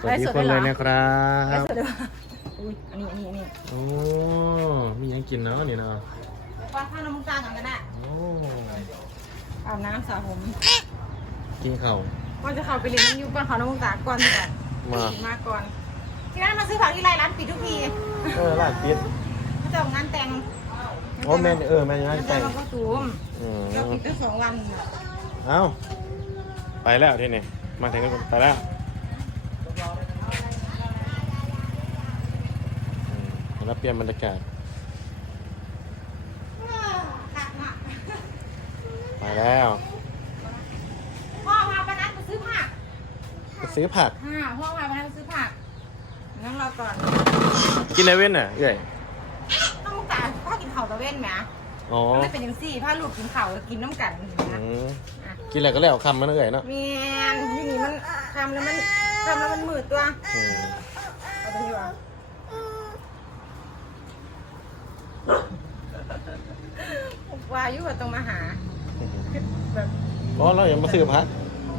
สวัสดีคนเลยนะครับแล้วสุดเลยอุ้ยอันนี้อันนี้อันนี้โอ้มียังกินเนาะนี่เนาะว่าข้าวน้ำมันกลางกันก็ได้โอ้อาบน้ำสระผมกินข้าวก่อนจะเข้าไปเรียนน้ำยูก่อนเขาน้ำมันกลางก่อนก่อนมามาก่อนที่ร้านมาซื้อผักที่ไรร้านปิดทุกทีเออลาดปิดเขาจะเอางานแต่งโอ้แม่นเออแม่นยังงานใจแต่งเราก็ตูมอืมเราปิดตั้งสองวันเอ้าไปแล้วที่นี่มาถึงก็ไปแล้วอืม แล้วเปลี่ยนบรรยากาศขาดมากไปแล้วพ่อพาไปนัดไปซื้อผักไปซื้อผักค่ะพ่อพาไปนัดไปซื้อผักงั้นเราก่อนกินในเว้นน่ะเอ้ยต้องจ่ายพ่อกินข้าวตะเว้นไหมอ๋อมันไม่เป็นยังสี่ผ้าลูกกินข้าวกินน้ำกันอืนะมกินอะไรก็แล้วคำมันเอ้ยเนาะเมียนที่นี่มันทำแล้วมันทำแล้วมันมืดตัว อืม เอาตรงนี้วะ วายุก็ต้องมาหาแบบอ๋อเราอย่ามาซื้อผักอ๋อ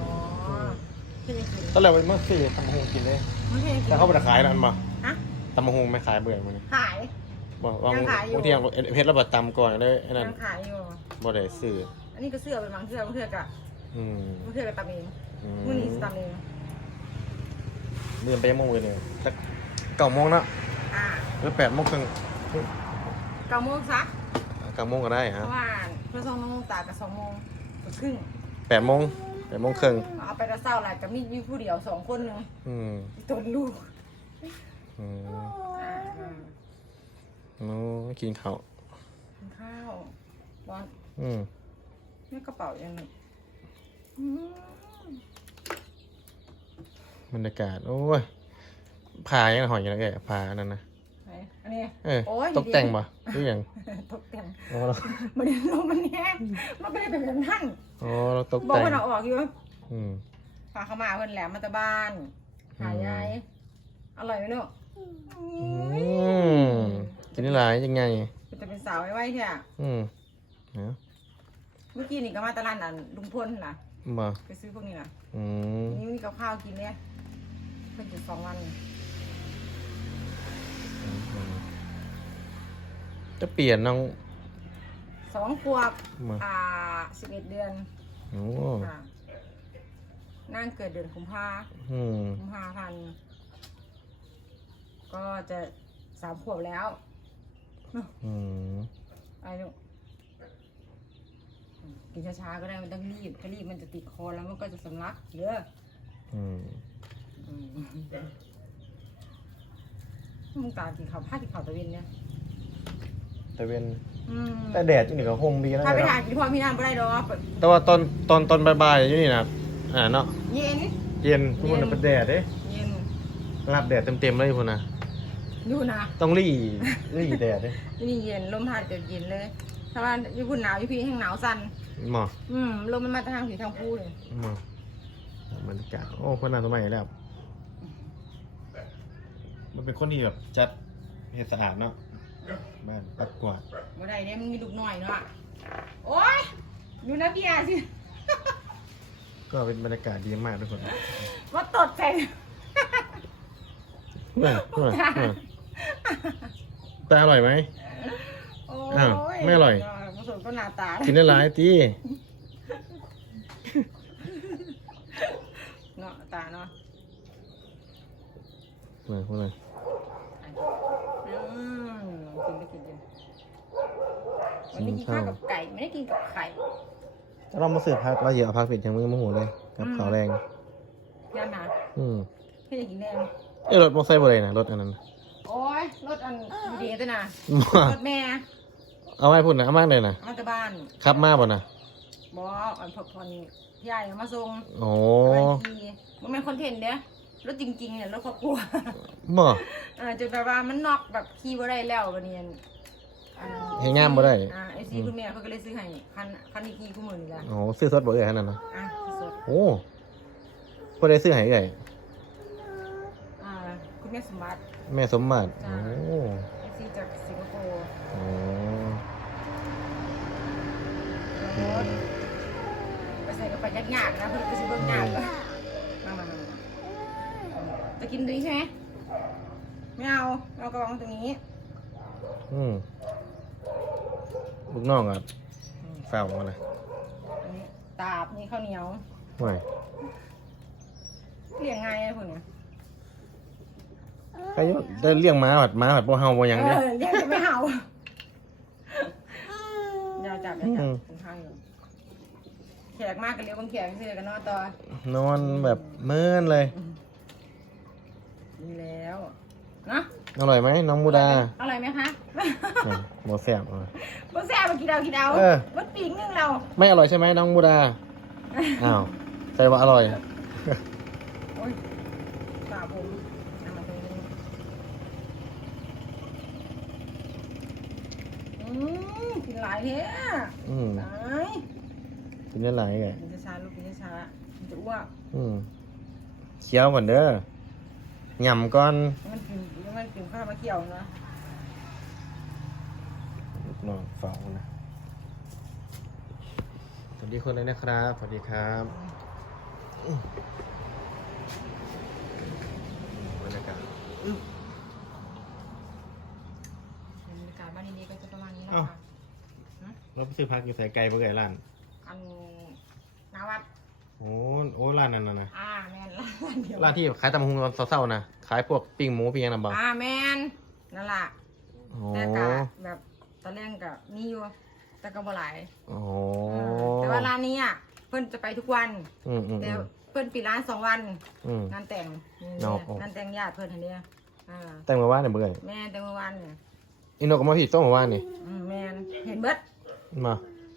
ที่นี่กินตอนแรกมันมาซื้อตำมะฮงกินเลยไม่ใช่กินแต่เขาไปขายแล้วมันมาฮะตำมะฮงไม่ขายเบื่อมันขาย บอกว่ายังขายอยู่ บางทีเอาเพชรระบาดตำก่อนเลยไอ้นั่นยังขายอยู่บ่ได้ซื้ออันนี้ก็เสื้อเป็นบางเสื้อบางเสื้อกะอืมบางเสื้อก็ตำเองอืมมื้อนี้สิตำเองเดินไปยังโมงเลยเนี่ยสักเก้าโมงเนาะอ่าหรือแปดโมงครึ่งเก้าโมงซะ ก้างโมงก็ได้เพฮะราะว่าเพื่อสองโมงตากับสองโมงครึ่งแปดโมงแปดโมงครึ่งเอาไปกระเซ้าอะไรกับมีมีผู้เดียวสองคนหนึงอืมอีกตัวลูกอืมอ่าอ่าโอ้กินข้าวกินข้าวบอลอืมนี่กระเป๋ายังไงอืมบรรยากาศ โอ้ยพายังหอยยังไงพาอันนั้นนะ นอันนี้เออโอ้ยตกแต่งปะหรือยังตกแต่งอ๋อเรามันได้ลมมันแห้งมันไม่ได้เป็นแบบนั้นอ๋อเราตกบอกแต่งว่าเราออกอยู่อืมพาเขามาเพิ่นแหลมมาแตะบ้านหายายอร่อยไหมเนอะอืมกินได้หลายยังไงมันจะเป็นสาวไว้ไว้แค่อืมเนาะเมื่อกี้นี่ก็มาตลาดนั่นลุงพลน่ะมาไปซื้อพวกนี้น่ะอืมนี่มีกับข้าวกินเนี่ยเพิ่งจุดสองวัน จะเปลี่ยนน้อง สองขวบมา อ่าสิบเอ็ดเดือนโอ้ค่ะนั่งเกิดเดือนกุมภาอืมกุมภาพันธ์ก็จะสามขวบแล้วอืมไอ้ลูกกินช้าๆก็ได้มันต้องรีบถ้ารีบมันจะติดคอแล้วมันก็จะสำลักเยอะอืมอืมมึงตากินข้าวผ้ากินข้าวตะเวนเนี่ย แต่เป็นอืมแต่แดดอยู่นี่ก็ห่มดีนะถ้าไปเนาะถ่ายกินพ่อพี่นั่นไม่ได้ดอกแต่ว่าตอนตอนตอนบ่ายๆอยู่นี่นะอ่าเนาะเย็น เย็นทุกคนน่ะเป็นแดดเด้เย็นรับแดดเต็มๆเลยพุ่นนะอยู่นะ ต้องรี่รี่แดดเด้ที่นี่เย็นลมพัดเกิดเย็นเลยถ้าว่าญี่ปุ่นหนาวญี่ปุ่นแห้งหนาวสั่นหมออืมลมมันมาทางผีทางพูเลยหมอบรรยากาศโอ้คนน่าสมัยแล้วมันเป็นคนที่แบบจัดเฮ็ดสะอาดเนาะบ้าน ปัดกวาดบ่ได้เนี่ยมึงมีลูกน้อยเนาะ โอ๊ยอยู่นะพี่อาสิก็เป็นบรรยากาศดีมากทุกคน ว่าตดใจเมื่อเมื่อเมื่อแต่อร่อยไหม โอ้อ้าวไม่อร่อย ผสมก็หน้าตากินได้หลายตีเนาะตาเนาะเมื่อเมื่ออืมกินได้กินเยอะ วันนี้กินข้าวกับไก่ไม่ได้กินกับไข่เรามาสืบพักเราเหยอะพักผิดอย่างมือมะหูเลยกับขาวแรงย่านนะอืมพี่จะกินแน่เอ้ยรถมอเตอร์ไซค์บ่เลยนะรถอันนั้นโอ้ยรถอันดีๆตัวน่ะมารถแม่ เอาไว้พุ่นนะเอามากเลยนะมาจากบ้านขับมาบ่นะบออันพักผ่อนยายเอามาส่งโอ้บางทีมันเป็นคอนเทนต์เด้อรถจริงๆเนี่ยรถครอบครัวบ่เออจนแบบว่ามันนอกแบบขี่บ่ได้แล้วบัดนี้อันให้งามบ่ได้อ่าไอ ซีคุณแม่เขาก็เลยซื้อให้คันคันนี้ขี่คู่มือนี่แหละโอ้ซื้อสดบ่เอ่ยอันนั้นนะอะสดโอ้พอได้ซื้อให้เอ่ยอ่าคุณแม่สมบัติแม่สมบัติจ้าโอ้ไอซีจากสิงคโปร์โอ้รถไปใส่กับไปยักหยาดนะเพื่อนไปซื้อเบิ้งหยาดมามามามาจะกินตรงนี้ใช่ไหมไม่เอาเอากระวางตรงนี้ อืม ลูกน้องอะแฝงมาเลยอันนี้ตาบนี่ข้าวเหนียวห่วยเลี้ยงไงไอ้พวกเนี้ยใครอยู่ได้เลี้ยงม้าผัดม้าผัดพวกเฮาบ่หยังเด้เออเลี้ยงจะไม่เห่าเดี๋ยวจับเดี๋ยวจัอืบมคุณข้างอยู่แขกมากกันเลี้ยวบางแขกเสื้อกันเนอนต่อนอนแบบเมินเลยดีแล้วเนาะ อร่อยไหมน้องมูดาอร่อยไหมคะเนี่ยหมดแสบอะบ่แซ่บมากินเอากินเอาเออวัดปีกนึงเรา ไม่อร่อยใช่ไหมน้องมูดาอ้าวใส่ว่าอร่อยโอ้ยตาผมเอามาตรงนี้อืมกินหลายเท่อืมตายกินได้หลายไงกินช้าๆลูกกินช้าๆมันจะอ้วกอืมเคี้ยวก่อนเด้อหย่ำก่อนมันกิน มันกินข้าวมาเกี่ยวนะลูกน้องเฝ้านะสวัสดีคนเลยนะครับ สวัสดีครับอืมบรรยากาศบรรยากาศบ้านนี้ก็จะประมาณนี้นะอ้าวคะเราไปซื้อพักอยู่ใส่ไก่เพื่อไก่ร้านอันนาวัด โอ้โอ้ร้านนั้นน่ะนะอ่าแมนร้านเดียวร้านที่ขายตำบักหุงตอนเช้าๆนะขายพวกปิ้งหมูปิ้งหยังนะบ่อ่าแมนนั่นล่ะโอ้แต่กะแบบตอนแรกกับมีอยู่แต่ก็บ่หลายโอ้เออแต่ว่าร้านนี้อะเพิ่นจะไปทุกวันอืมอืมแต่อืมเพิ่นปิดร้านสองวันอืม งานแต่งนี่เอาเอางานแต่งญาติเพิ่นทันเดียอ่าแต่งมาว่าเนี่ยเบื่อแม่แต่เมื่อวานเนี่ยอินโนก็มาผิดต้องมาว่านี่อืมแม่นเห็นเบิดมา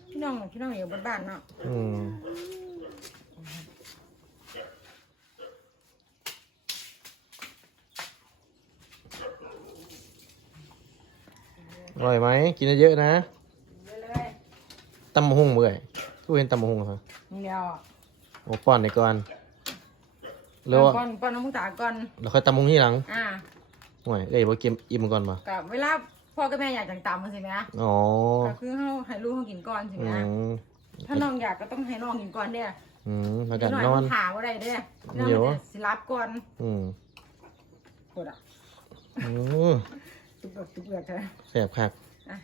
พี่น้องพี่น้องอยู่บนบ้านเนาะอืม ร่อยไหมกินเยอะๆนะเรื่อยตำมะฮุ่งเบื่อทุกเห็นตำมะฮุ่งเหรอๆนี่แล้วโอ้ป้อนในก่อนแล้วก่อนก่อนน้องมุกตาก่อนแล้วค่อยตำมะฮุ่งที่หลังอ่าห่วยเอ้ยบ่กินอิ่มก่อนมากับเวลาพ่อกับแม่อยากจังตำมันสินะอ๋อก็คือเฮาให้ลูกเฮากินก่อนสิอืนะมถ้าน้องอยากก็ต้องให้น้องกินก่อนเด้ออืมแล้วกันินดหน่อยนอนมันถาบ่ได้เด้อน้องเดี๋ยวมันจะสิรับก่อน อืมกดอะอืม ตุกเบิกตุกเบิกเถอะแซ่บคักอะ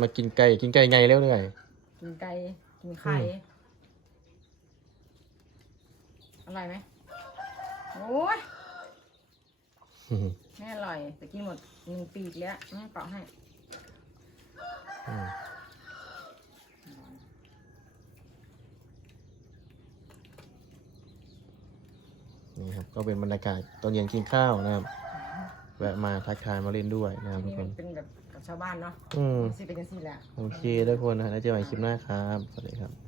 มากินไก่กินไก่ไงแล้วเลยกินไก่กินไข่อืมอร่อยไหมโอ้ยอืมแม่อร่อยแต่กินหมดหนึ่งปีกแล้วแม่เป่าให้อืมนี่ครับก็เป็นบรรยากาศตอนเย็นกินข้าวนะครับ แวะมาทักทายมาเล่นด้วยนะครับทุกนี่คมันน เป็นแบบกับชาวบ้านเนาะอืม สิเป็นจังซี่แหละ โอเคทุกคนนะแล้วเจอกันใหม่คลิปหน้าครับ สวัสดีครับ